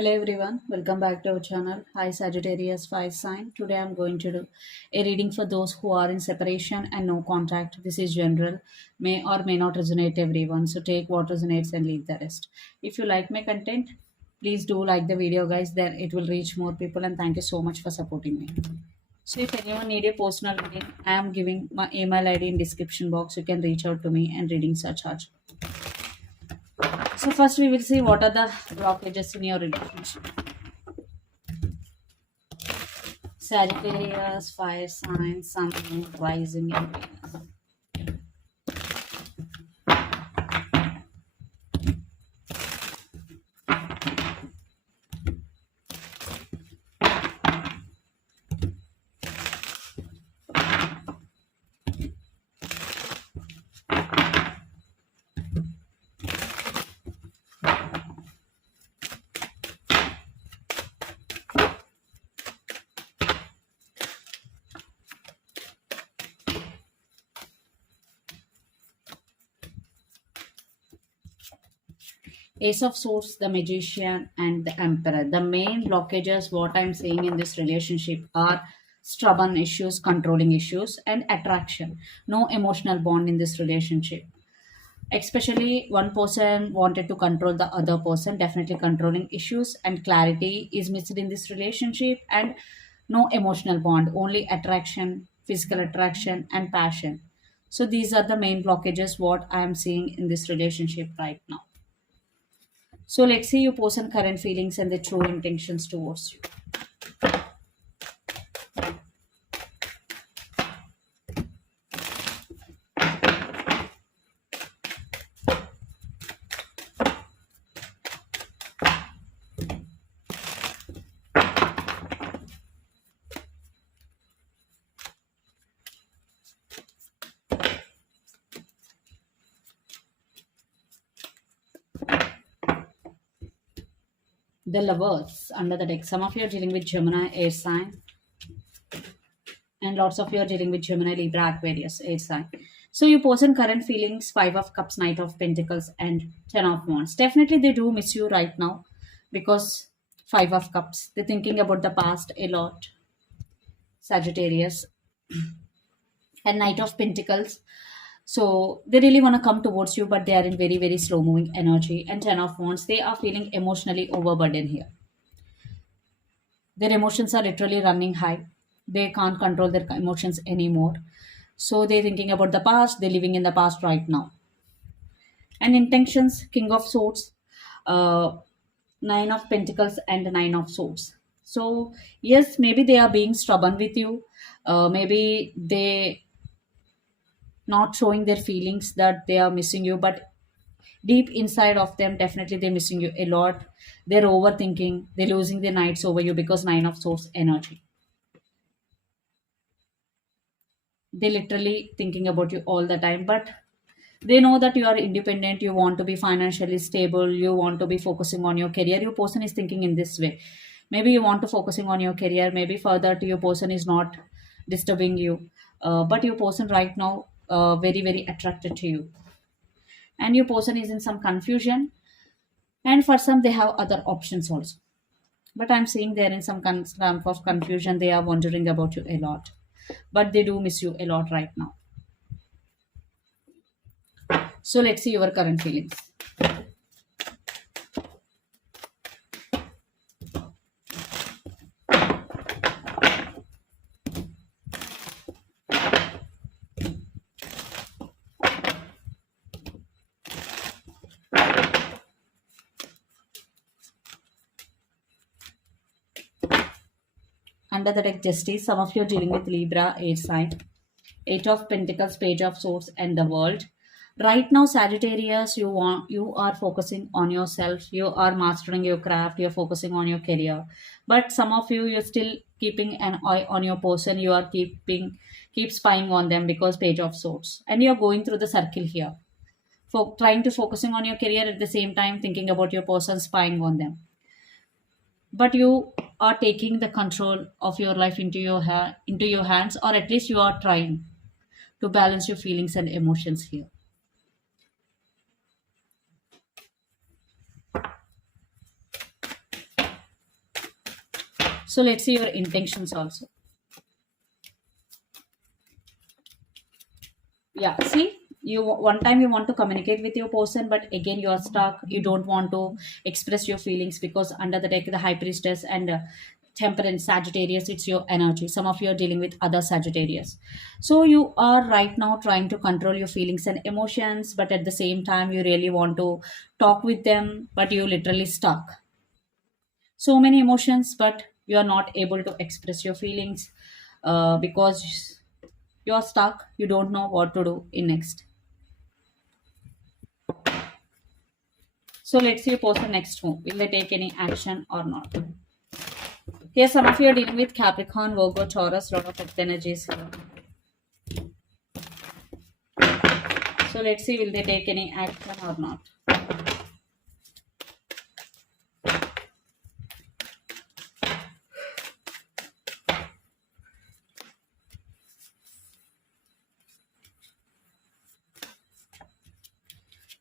Hello everyone, welcome back to our channel. Hi Sagittarius Fire Sign. Today I'm going to do a reading for those who are in separation and no contact. This is general, may or may not resonate everyone. So take what resonates and leave the rest. If you like my content, please do like the video, guys. Then it will reach more people. And thank you so much for supporting me. So if anyone need a personal reading, I am giving my email ID in description box. You can reach out to me and readings are charged. So first we will see what are the blockages in your relationship. Sagittarius, fire sign, sun, rising in Venus. Ace of Swords, the Magician, and the Emperor. The main blockages, what I'm saying in this relationship, are stubborn issues, controlling issues, and attraction. No emotional bond in this relationship. Especially one person wanted to control the other person, definitely controlling issues, and clarity is missing in this relationship, and no emotional bond, only attraction, physical attraction, and passion. So these are the main blockages, what I am seeing in this relationship right now. So let's see your person current feelings and the true intentions towards you. The lovers under the deck. Some of you are dealing with Gemini, air sign, and lots of you are dealing with Gemini, Libra, Aquarius, air sign. So your person current feelings, Five of Cups, Knight of Pentacles, and Ten of Wands. Definitely they do miss you right now because Five of Cups. They're thinking about the past a lot. Sagittarius and Knight of Pentacles. So they really want to come towards you, but they are in very, very slow moving energy. And Ten of Wands, they are feeling emotionally overburdened here. Their emotions are literally running high. They can't control their emotions anymore. So they're thinking about the past, they're living in the past right now. And intentions, King of Swords, uh, Nine of Pentacles, and Nine of Swords. So, yes, maybe they are being stubborn with you. Maybe they not showing their feelings that they are missing you, but deep inside of them, definitely they're missing you a lot. They're overthinking, they're losing their nights over you because Nine of Swords energy. They literally thinking about you all the time, but they know that you are independent, you want to be financially stable, you want to be focusing on your career. Your person is thinking in this way. Maybe you want to focusing on your career, maybe further to your person is not disturbing you, but your person right now very very attracted to you, and your person is in some confusion, and for some they have other options also, but I'm seeing they're in some kind of confusion. They are wondering about you a lot, but they do miss you a lot right now. So let's see your current feelings. Under the deck justice, some of you are dealing with Libra, air sign, Eight of Pentacles, Page of Swords, and the World. Right now, Sagittarius, you are focusing on yourself. You are mastering your craft. You're focusing on your career. But some of you, you're still keeping an eye on your person. You are keep spying on them because Page of Swords, and you're going through the circle here. For trying to focusing on your career at the same time, thinking about your person, spying on them, but you are taking the control of your life into into your hands, or at least you are trying to balance your feelings and emotions here. So let's see your intentions also. Yeah, see, you one time you want to communicate with your person, but again you are stuck. You don't want to express your feelings because under the deck the high priestess and temperance Sagittarius, it's your energy. Some of you are dealing with other Sagittarius, so you are right now trying to control your feelings and emotions, but at the same time you really want to talk with them, but you literally stuck. So many emotions, but you are not able to express your feelings because you're stuck. You don't know what to do in next. So let's see your person next move. Will they take any action or not? Here, some of you are dealing with Capricorn, Virgo, Taurus, lot of earth energies here. So let's see, will they take any action or not?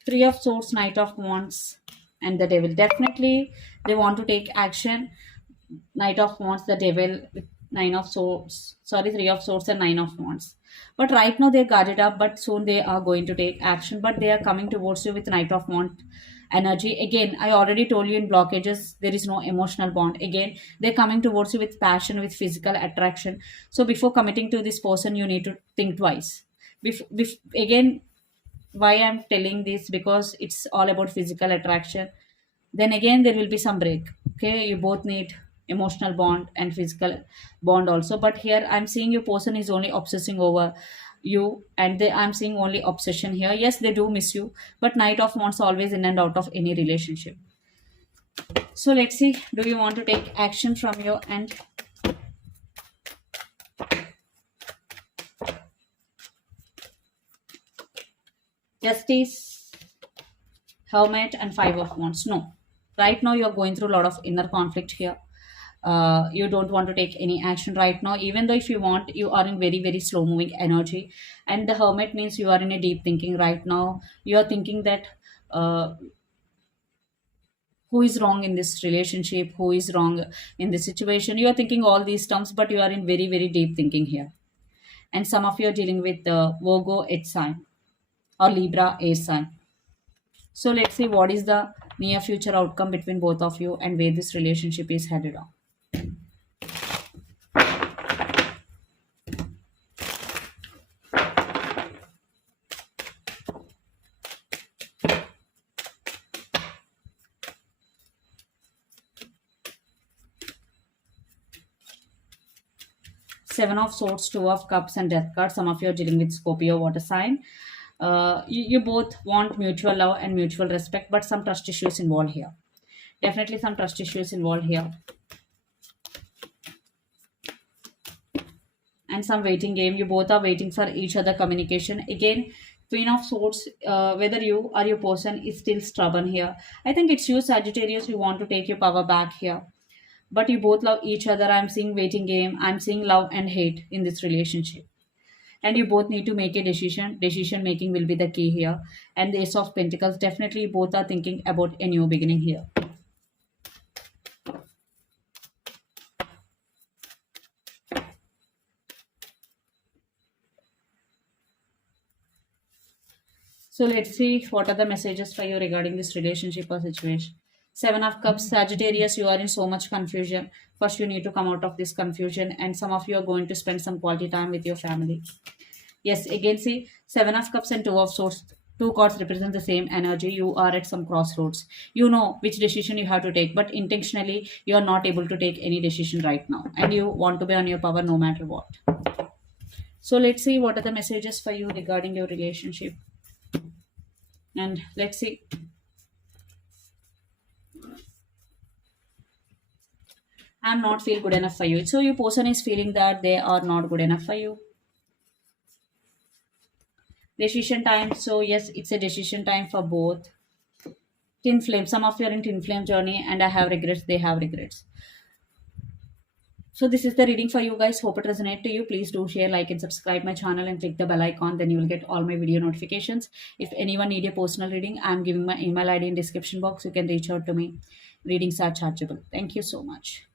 Three of Swords, Knight of Wands, and the Devil. Definitely, they want to take action. Knight of Wands, the Devil, with Nine of Swords. Sorry, Three of Swords and Nine of Wands. But right now they're guarded up, but soon they are going to take action. But they are coming towards you with Knight of Wands energy. Again, I already told you in blockages, there is no emotional bond. Again, they're coming towards you with passion, with physical attraction. So before committing to this person, you need to think twice. Again, why I'm telling this, because it's all about physical attraction. Then again there will be some break. Okay, you both need emotional bond and physical bond also, but here I'm seeing your person is only obsessing over you, and I'm seeing only obsession here. Yes, they do miss you, but Knight of Wands always in and out of any relationship. So let's see, do you want to take action from your end? Justice, Hermit, and Five of Wands. No, right now you're going through a lot of inner conflict here. You don't want to take any action right now, even though if you want, you are in very very slow moving energy. And the Hermit means you are in a deep thinking right now. You are thinking that uh, who is wrong in this relationship, who is wrong in this situation. You are thinking all these terms, but you are in very very deep thinking here. And some of you are dealing with Virgo earth sign or Libra air sign. So let's see what is the near future outcome between both of you and where this relationship is headed on. Seven of Swords, Two of Cups, and Death card. Some of you are dealing with Scorpio water sign. You both want mutual love and mutual respect, but some trust issues involved here. Definitely some trust issues involved here. And some waiting game. You both are waiting for each other communication. Again, Queen of Swords, whether you or your person is still stubborn here. I think it's you, Sagittarius, you want to take your power back here. But you both love each other. I'm seeing waiting game. I'm seeing love and hate in this relationship. And you both need to make a decision making will be the key here. And the Ace of Pentacles, definitely you both are thinking about a new beginning here. So let's see what are the messages for you regarding this relationship or situation. Seven of Cups, Sagittarius, you are in so much confusion. First, you need to come out of this confusion, and some of you are going to spend some quality time with your family. Yes, again, see, Seven of Cups and Two of Swords. Two cards represent the same energy. You are at some crossroads. You know which decision you have to take, but intentionally, you are not able to take any decision right now, and you want to be on your power no matter what. So let's see what are the messages for you regarding your relationship. And let's see. I'm not feel good enough for you. So your person is feeling that they are not good enough for you. Decision time. So yes, it's a decision time for both. Twin flame. Some of you are in twin flame journey, and I have regrets. They have regrets. So this is the reading for you guys. Hope it resonates to you. Please do share, like, and subscribe my channel and click the bell icon. Then you will get all my video notifications. If anyone need a personal reading, I'm giving my email ID in description box. You can reach out to me. Readings are chargeable. Thank you so much.